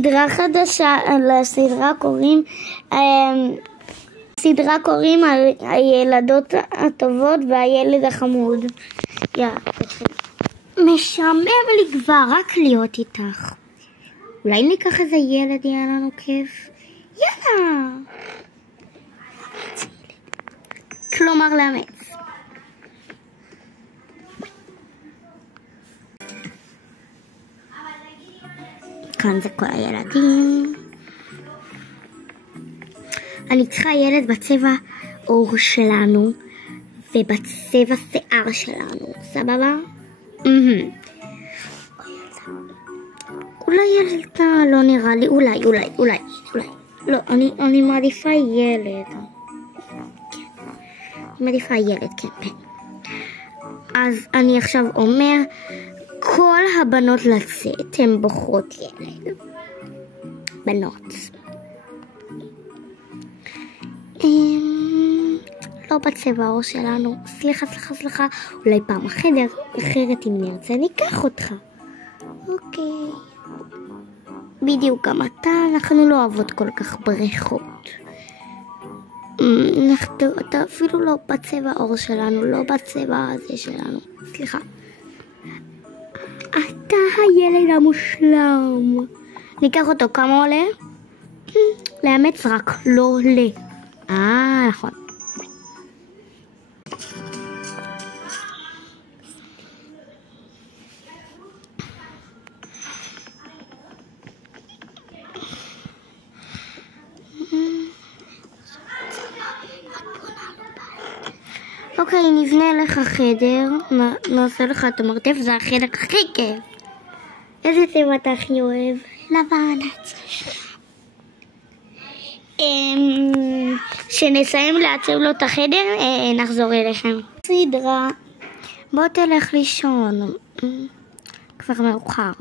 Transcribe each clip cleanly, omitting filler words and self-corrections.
סדרה חדשה, לסדרה קוראים הילדות הטובות והילד החמוד. משעמם לי כבר רק להיות איתך. אולי ניקח איזה ילד, יהיה לנו כיף. יאללה. כלומר לאמץ. כאן זה כל הילדים. אני צריכה ילד בצבע עור שלנו ובצבע שיער שלנו, סבבה? אולי ילדה, לא נראה לי, אולי. לא, אני מעדיפה ילד. מעדיפה ילד, כן. אז אני עכשיו אומר, כל הבנות לצאת, הן בוחרות ילד. בנות. לא בצבע העור שלנו. סליחה. אולי פעם אחרת אם נרצה ניקח אותך. אוקיי. בדיוק גם אנחנו לא אוהבות כל כך בריחות. אתה אפילו לא בצבע העור שלנו, לא בצבע הזה שלנו. סליחה. אתה הילד המושלם. ניקח אותו, כמה עולה? לאמץ רק, לא עולה. נכון. אוקיי, נבנה לך חדר, נעשה לך את המרתף, זה החדר הכי כיף. איזה צבע אתה הכי אוהב? לבן. שנסיים לעצב לו את החדר, נחזור אליכם. סדרה, בוא תלך לישון, כבר מאוחר.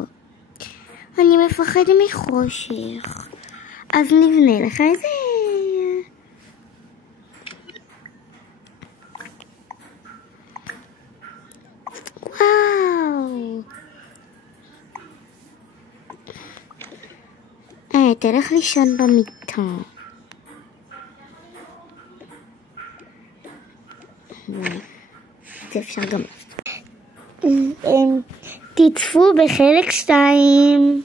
אני מפחד מחושך, אז נבנה לך איזה... וואו. תלך לישון במיטה. זה אפשר גם. תצפו בחלק 2.